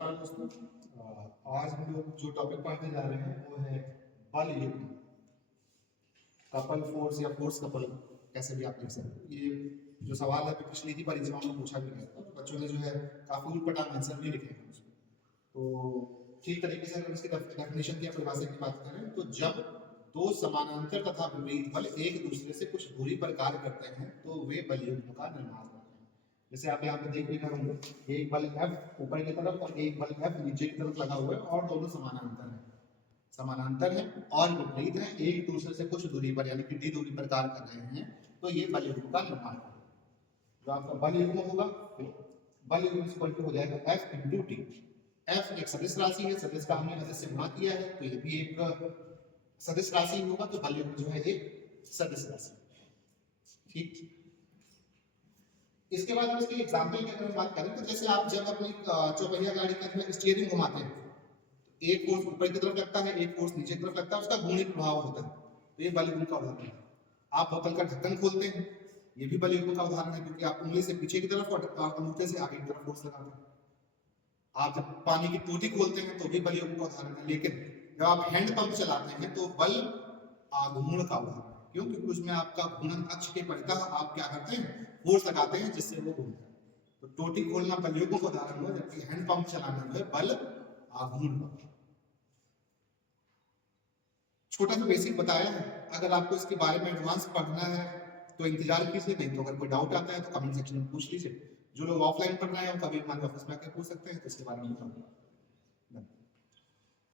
दोस्तों, आज हम लोग जो टॉपिक पढ़ने जा रहे हैं वो है बल युग्म, कपल फोर्स या फोर्स कपल, कैसे भी आप लिख सकते हो। ये जो सवाल है पिछली ही परीक्षाओं में पूछा भी गया था, तो बच्चों ने जो है काफी उलटपटांग आंसर भी लिखे हैं उसमें। तो ठीक तरीके से अगर इसकी डेफिनेशन की परिभाषा की बात करें तो जब दो समानांतर तथा विपरीत बल एक दूसरे से कुछ दूरी पर कार्य करते हैं तो वे बल युग्म का निर्माण करते हैं। जैसे आप यहाँ पे देख भी रहे होंगे, एक बल F ऊपर की तरफ और एक बल F नीचे की तरफ लगा हुआ है और दोनों समानांतर है और विपरीत है, एक दूसरे से कुछ दूरी पर यानी कि d दूरी पर कार्य कर रहे हैं, तो ये बल युग्म का निर्माण है। जो आपका बल युग्म होगा, बल युग्म इक्वल टू हो जाएगा F इंटू टी। F एक सदिश राशि है, सदिश का हमने हद से गुणा किया है, तो ये भी एक सदिश राशि होगा, तो बल युग्म जो है एक सदिश राशि। ठीक, इसके बाद हम इसके एग्जाम्पल की अगर बात करें तो जैसे आप जब अपनी चौपहिया गाड़ी का जो स्टीयरिंग घुमाते हैं, एक फोर्स ऊपर की तरफ लगता है, एक फोर्स नीचे की तरफ लगता है, उसका गुणित प्रभाव होता है, तो ये बल युग्म का उदाहरण है। आप बोतल का ढक्कन खोलते हैं, ये भी बल युग्म का उदाहरण है, क्योंकि आप उंगली से पीछे की तरफ और अंगूठे से आगे की तरफ फोर्स लगाते हैं। आप जब पानी की टूटी खोलते हैं तो भी बल युग्म का उदाहरण है। लेकिन जब आप हैंड पंप चलाते हैं तो बल आघूर्ण का उदाहरण है, क्यों? क्योंकि उसमें आपका घूर्णन अक्ष के परितः आप क्या करते हैं, फोर्स लगाते हैं जिससे वो घूमता है। तो टोटी खोलना बल युग्म का उदाहरण हुआ, जबकि हैंड पंप चलाना जो है बल आघूर्ण का। छोटा सा बेसिक बताया है, अगर आपको इसके बारे में एडवांस पढ़ना है तो इंतजार कीजिए, नहीं तो अगर कोई डाउट आता है तो कमेंट सेक्शन में पूछ लीजिए। जो लोग ऑफलाइन पढ़ रहे हैं वो कभी हमारे ऑफिस में आकर पूछ सकते हैं, तो इसके बारे में बताऊंगा।